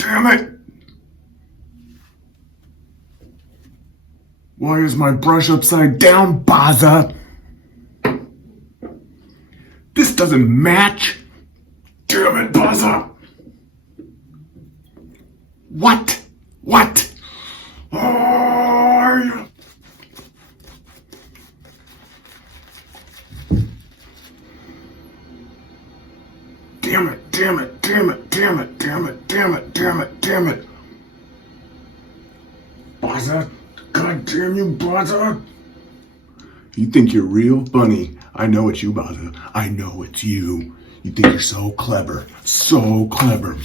Damn it! Why is my brush upside down, Baza? This doesn't match. Damn it, Baza! What? What? Oh, damn it, damn it, damn it, damn it, damn it, damn it, damn it, damn it. Baza, god damn you, Baza. You think you're real funny. I know it's you, Baza. I know it's you. You think you're so clever. So clever.